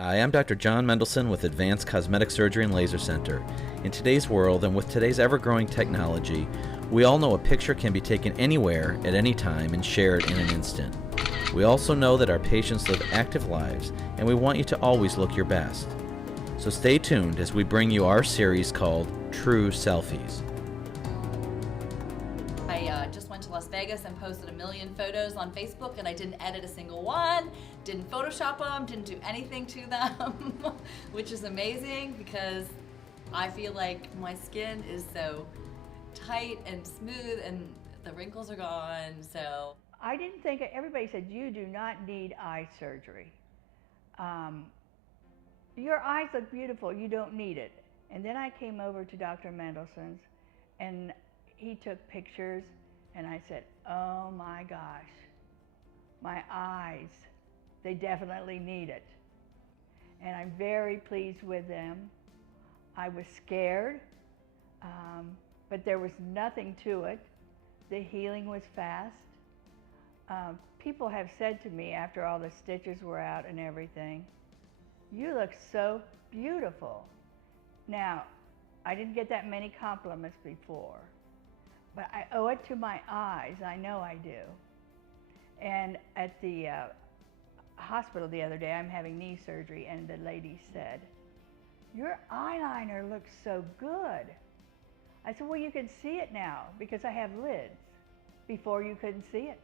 Hi, I'm Dr. John Mendelson with Advanced Cosmetic Surgery and Laser Center. In today's world and with today's ever-growing technology, we all know a picture can be taken anywhere at any time and shared in an instant. We also know that our patients live active lives and we want you to always look your best. So stay tuned as we bring you our series called True Selfies. I just went to Las Vegas and posted 1 million photos on Facebook, and I didn't edit a single one, didn't Photoshop them, didn't do anything to them, which is amazing because I feel like my skin is so tight and smooth and the wrinkles are gone, so. I didn't think, everybody said, you do not need eye surgery. Your eyes look beautiful, you don't need it. And then I came over to Dr. Mendelson's and he took pictures and I said, oh my gosh, my eyes, they definitely need it. And I'm very pleased with them. I was scared, but there was nothing to it. The healing was fast. People have said to me after all the stitches were out and everything, you look so beautiful. Now, I didn't get that many compliments before, but I owe it to my eyes, I know I do. And at the hospital the other day, I'm having knee surgery, and the lady said, your eyeliner looks so good. I said, well, you can see it now because I have lids. Before you couldn't see it.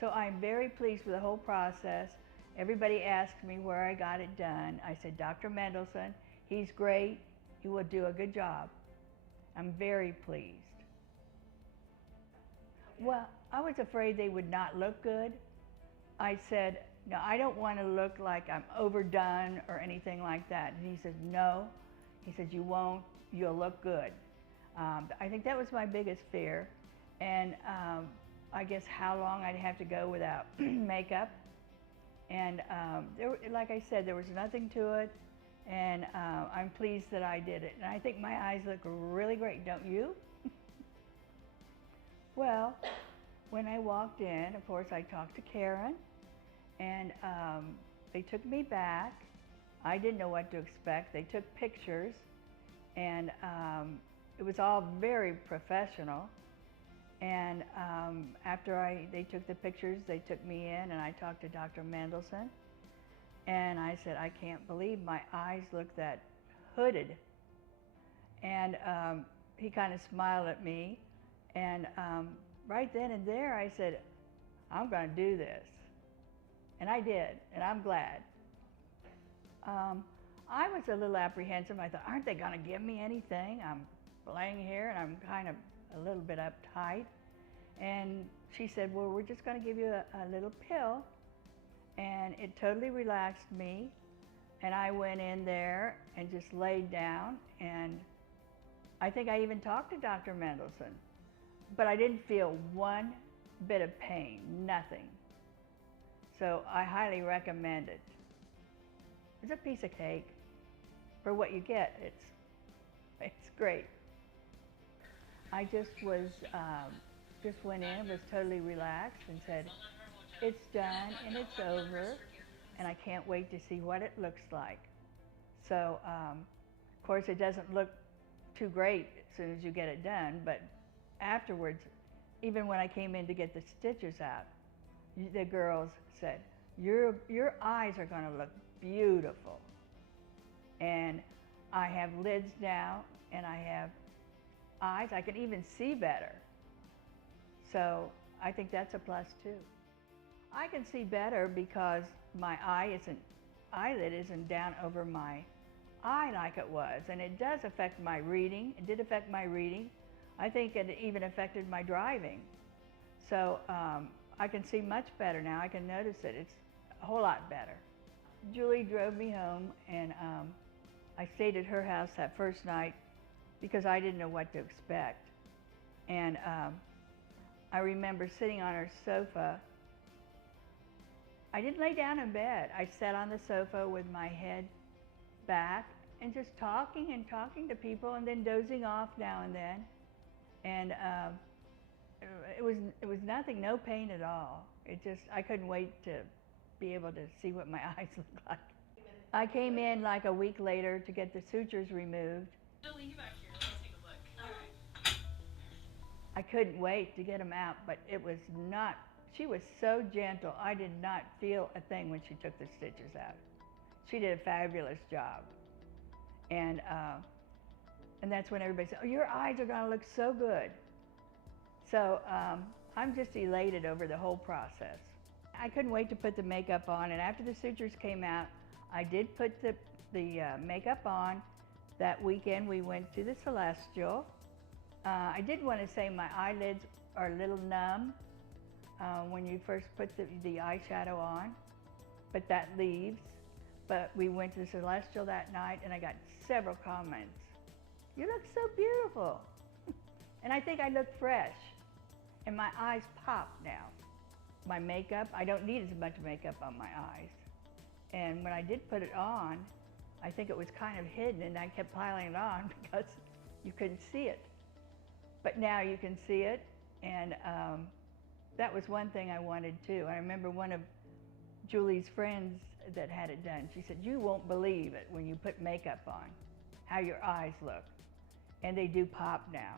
So I'm very pleased with the whole process. Everybody asked me where I got it done. I said, Dr. Mendelson, he's great. He will do a good job. I'm very pleased. Well, I was afraid they would not look good. I said, no, I don't want to look like I'm overdone or anything like that. And he said, no. He said, you won't, you'll look good. I think that was my biggest fear. And I guess how long I'd have to go without makeup. And like I said, there was nothing to it. And I'm pleased that I did it. And I think my eyes look really great, don't you? Well, when I walked in, of course, I talked to Karen. And they took me back. I didn't know what to expect. They took pictures. And it was all very professional. And after they took the pictures, they took me in and I talked to Dr. Mendelson. And I said, I can't believe my eyes look that hooded. And he kind of smiled at me. And right then and there, I said, I'm going to do this. And I did, and I'm glad. I was a little apprehensive. I thought, aren't they going to give me anything? I'm laying here and I'm kind of a little bit uptight. And she said, well, we're just going to give you a little pill. And it totally relaxed me. And I went in there and just laid down. And I think I even talked to Dr. Mendelson. But I didn't feel one bit of pain, nothing. So I highly recommend it. It's a piece of cake. For what you get, it's great. I just went in, was totally relaxed and said, it's done and it's over and I can't wait to see what it looks like. So, of course it doesn't look too great as soon as you get it done, but afterwards, even when I came in to get the stitches out, the girls said, your eyes are gonna look beautiful. And I have lids now and I have eyes, I can even see better. So I think that's a plus too. I can see better because my eyelid isn't down over my eye like it was. And it does affect my reading. It did affect my reading. I think it even affected my driving. So I can see much better now. I can notice it. It's a whole lot better. Julie drove me home and I stayed at her house that first night because I didn't know what to expect. And I remember sitting on her sofa. I didn't lay down in bed. I sat on the sofa with my head back and just talking and talking to people and then dozing off now and then. And it was nothing, no pain at all. I couldn't wait to be able to see what my eyes look like. I came in like a week later to get the sutures removed. I'll leave you back here. Let's take a look. All right. I couldn't wait to get them out, but it was not, she was so gentle. I did not feel a thing when she took the stitches out. She did a fabulous job. And that's when everybody said, oh, your eyes are gonna look so good. So I'm just elated over the whole process. I couldn't wait to put the makeup on, and after the sutures came out, I did put the makeup on. That weekend we went to the Celestial. I did want to say my eyelids are a little numb when you first put the eyeshadow on, but that leaves. But we went to the Celestial that night and I got several comments. You look so beautiful. And I think I look fresh. And my eyes pop now. My makeup, I don't need as much makeup on my eyes. And when I did put it on, I think it was kind of hidden and I kept piling it on because you couldn't see it. But now you can see it, and that was one thing I wanted too. I remember one of Julie's friends that had it done, she said, you won't believe it when you put makeup on, how your eyes look. And they do pop now.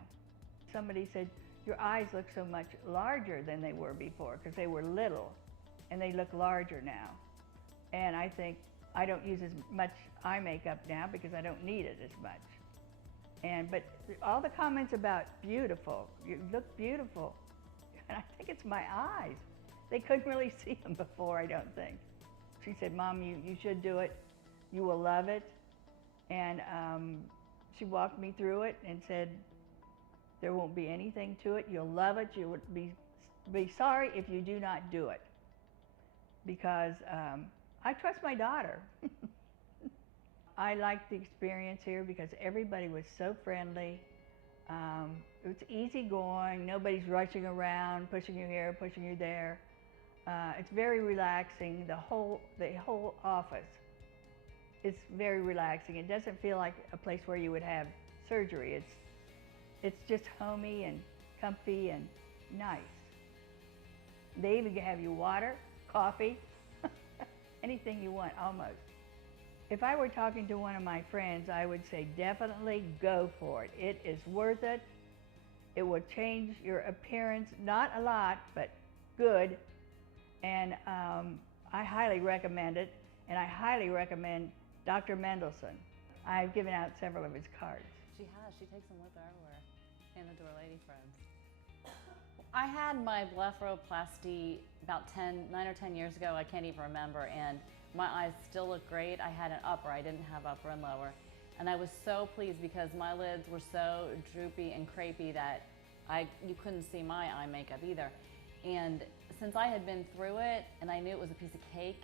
Somebody said, your eyes look so much larger than they were before because they were little, and they look larger now. And I think I don't use as much eye makeup now because I don't need it as much. But all the comments about beautiful, you look beautiful, and I think it's my eyes. They couldn't really see them before, I don't think. She said, Mom, you should do it. You will love it. And she walked me through it and said, there won't be anything to it. You'll love it. You would be sorry if you do not do it. Because I trust my daughter. I liked the experience here because everybody was so friendly. It's easygoing. Nobody's rushing around, pushing you here, pushing you there. It's very relaxing. The whole office is very relaxing. It doesn't feel like a place where you would have surgery. It's just homey and comfy and nice. They even have you water, coffee, anything you want, almost. If I were talking to one of my friends, I would say definitely go for it. It is worth it. It will change your appearance, not a lot, but good. And I highly recommend it, and I highly recommend Dr. Mendelsohn. I've given out several of his cards. She has. She takes them with her everywhere. Handed to her lady friends. I had my blepharoplasty about 9 or 10 years ago. I can't even remember, and my eyes still look great. I had an upper. I didn't have upper and lower. And I was so pleased because my lids were so droopy and crepey that you couldn't see my eye makeup either. And since I had been through it and I knew it was a piece of cake,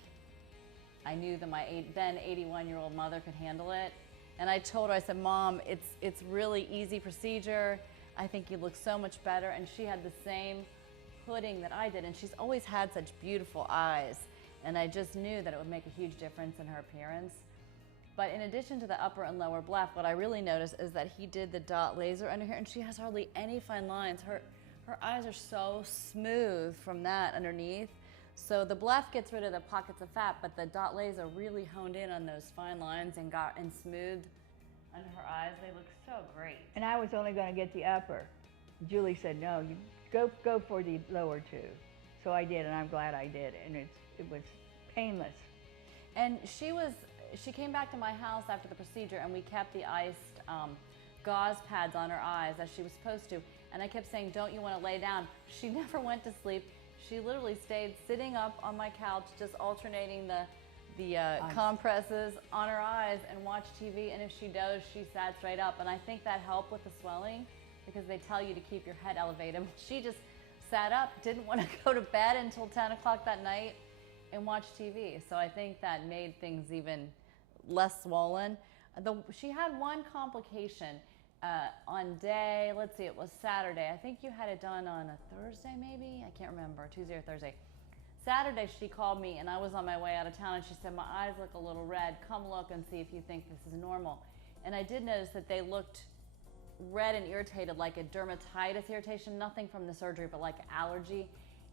I knew that my then 81-year-old mother could handle it. And I told her, I said, Mom, it's really easy procedure. I think you look so much better. And she had the same pudding that I did. And she's always had such beautiful eyes. And I just knew that it would make a huge difference in her appearance. But in addition to the upper and lower bleph, what I really noticed is that he did the dot laser under here, and she has hardly any fine lines. Her eyes are so smooth from that underneath. So the bleph gets rid of the pockets of fat, but the dot laser really honed in on those fine lines and smoothed under her eyes. They look so great. And I was only going to get the upper. Julie said, no, you go for the lower two. So I did, and I'm glad I did, and it was painless. And she came back to my house after the procedure, and we kept the iced gauze pads on her eyes as she was supposed to. And I kept saying, don't you want to lay down? She never went to sleep. She literally stayed sitting up on my couch, just alternating the compresses on her eyes and watched TV. And if she dozed, she sat straight up. And I think that helped with the swelling because they tell you to keep your head elevated. She just sat up, didn't want to go to bed until 10 o'clock that night and watch TV. So I think that made things even less swollen. She had one complication on day, let's see, it was Saturday. I think you had it done on a Thursday maybe? I can't remember, Tuesday or Thursday. Saturday she called me and I was on my way out of town and she said, my eyes look a little red. Come look and see if you think this is normal. And I did notice that they looked red and irritated, like a dermatitis irritation, nothing from the surgery, but like allergy.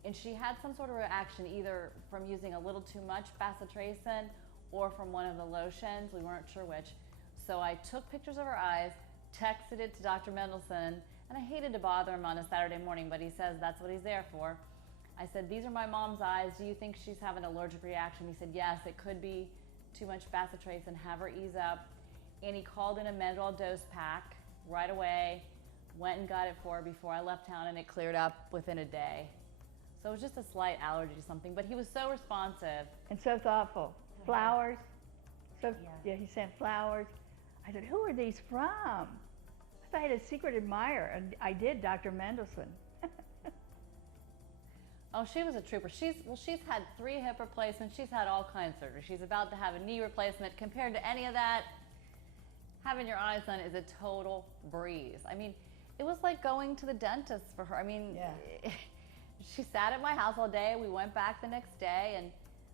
And she had some sort of reaction either from using a little too much bacitracin or from one of the lotions. We weren't sure which. So I took pictures of her eyes, texted it to Dr. Mendelsohn, and I hated to bother him on a Saturday morning, but he says that's what he's there for. I said, these are my mom's eyes. Do you think she's having an allergic reaction? He said, yes, it could be too much bacitracin, have her ease up. And he called in a Medrol dose pack right away, went and got it for her before I left town, and it cleared up within a day. So it was just a slight allergy to something, but he was so responsive. And so thoughtful. Flowers. So yeah, he sent flowers. I said, who are these from? I thought I had a secret admirer, and I did, Dr. Mendelsohn. Oh, she was a trooper. She's had 3 hip replacements. She's had all kinds of surgery. She's about to have a knee replacement. Compared to any of that, having your eyes done is a total breeze. I mean, it was like going to the dentist for her. I mean, she sat at my house all day. We went back the next day, and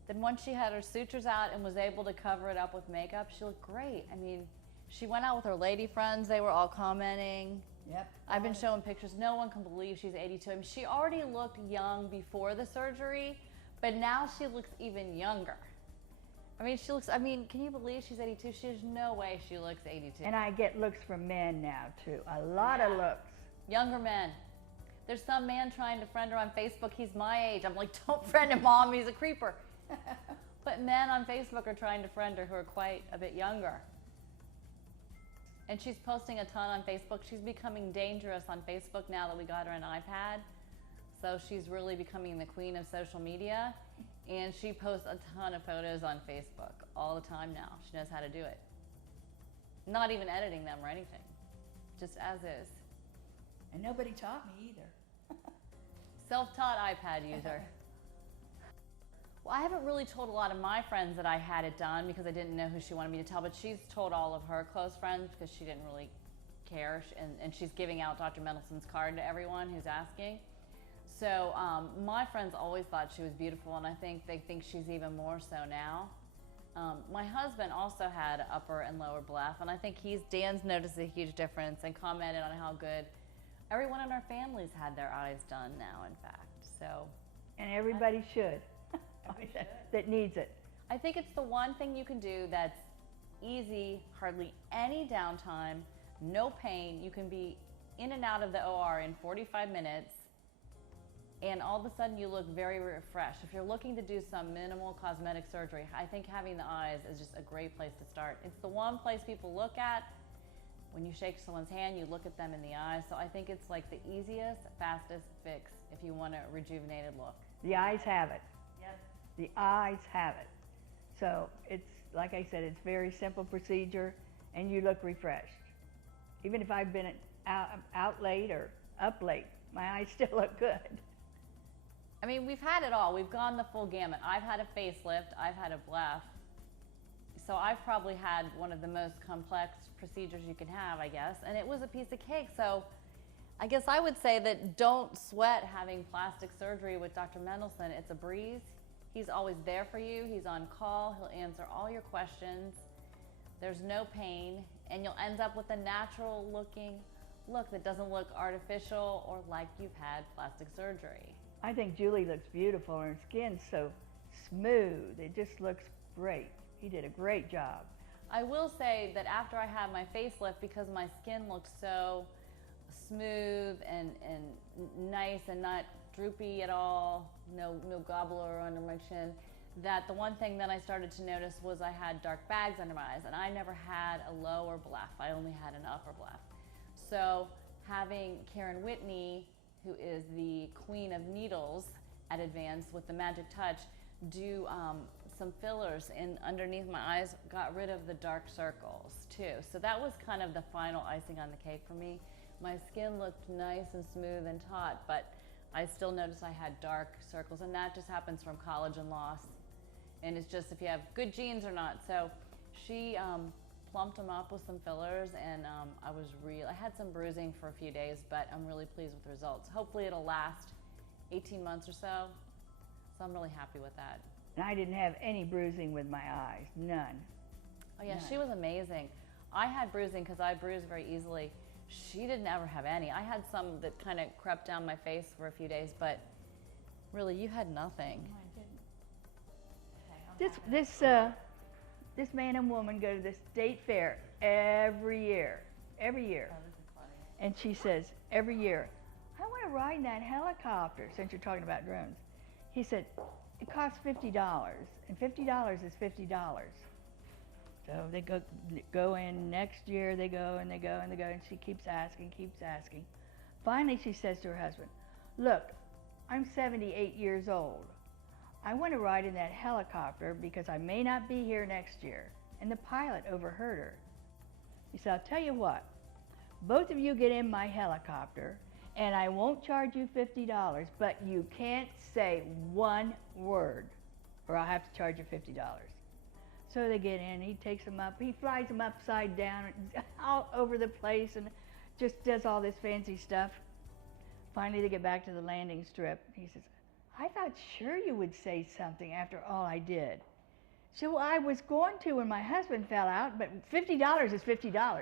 then once she had her sutures out and was able to cover it up with makeup, she looked great. I mean, she went out with her lady friends. They were all commenting. Yep. I've been showing pictures. No one can believe she's 82. I mean, she already looked young before the surgery, but now she looks even younger. I mean, can you believe she's 82? There's no way she looks 82. And I get looks from men now, too. A lot of looks. Younger men. There's some man trying to friend her on Facebook. He's my age. I'm like, don't friend him, Mom. He's a creeper. But men on Facebook are trying to friend her who are quite a bit younger. And she's posting a ton on Facebook. She's becoming dangerous on Facebook now that we got her an iPad. So she's really becoming the queen of social media. And she posts a ton of photos on Facebook all the time now. She knows how to do it. Not even editing them or anything. Just as is. And nobody taught me either. Self-taught iPad user. Well, I haven't really told a lot of my friends that I had it done because I didn't know who she wanted me to tell, but she's told all of her close friends because she didn't really care, and she's giving out Dr. Mendelssohn's card to everyone who's asking. So my friends always thought she was beautiful, and I think they think she's even more so now. My husband also had upper and lower bleph, and I think Dan's noticed a huge difference and commented on how good everyone in our families had their eyes done now, in fact. So, and everybody should. That needs it. I think it's the one thing you can do that's easy, hardly any downtime, no pain. You can be in and out of the OR in 45 minutes, and all of a sudden you look very refreshed. If you're looking to do some minimal cosmetic surgery, I think having the eyes is just a great place to start. It's the one place people look at. When you shake someone's hand, you look at them in the eyes. So I think it's like the easiest, fastest fix if you want a rejuvenated look. The eyes have it. Yep. The eyes have it. So it's, like I said, it's very simple procedure, and you look refreshed. Even if I've been out late or up late, my eyes still look good. I mean, we've had it all. We've gone the full gamut. I've had a facelift. I've had a bleph. So I've probably had one of the most complex procedures you can have, I guess, and it was a piece of cake. So I guess I would say that don't sweat having plastic surgery with Dr. Mendelsohn. It's a breeze. He's always there for you. He's on call. He'll answer all your questions. There's no pain, and you'll end up with a natural looking look that doesn't look artificial or like you've had plastic surgery. I think Julie looks beautiful. Her skin's so smooth. It just looks great. He did a great job. I will say that after I had my facelift, because my skin looked so smooth and nice and not droopy at all, no gobbler under my chin, that the one thing that I started to notice was I had dark bags under my eyes, and I never had a lower bleph. I only had an upper bleph. So having Karen Whitney, who is the queen of needles at Advance with the Magic Touch, do some fillers in underneath my eyes, got rid of the dark circles too. So that was kind of the final icing on the cake for me. My skin looked nice and smooth and taut, but I still noticed I had dark circles, and that just happens from collagen loss. And it's just if you have good genes or not. So she plumped them up with some fillers, and I had some bruising for a few days, but I'm really pleased with the results. Hopefully it'll last 18 months or so. So I'm really happy with that. And I didn't have any bruising with my eyes, none. Oh yeah, None. she was amazing. I had bruising because I bruise very easily. She didn't ever have any. I had some that kind of crept down my face for a few days, but really, you had nothing. This man and woman go to the state fair every year, every year. And she says, every year, I want to ride in that helicopter, since you're talking about drones. He said, it costs $50, and $50 is $50. So they go in next year, they go, and she keeps asking. Finally, she says to her husband, look, I'm 78 years old. I want to ride in that helicopter because I may not be here next year. And the pilot overheard her. He said, I'll tell you what, both of you get in my helicopter and I won't charge you $50, but you can't say one word or I'll have to charge you $50. So they get in, he takes them up, he flies them upside down all over the place and just does all this fancy stuff. Finally, they get back to the landing strip. He says, I thought sure you would say something after all I did. So I was going to when my husband fell out, but $50 is $50.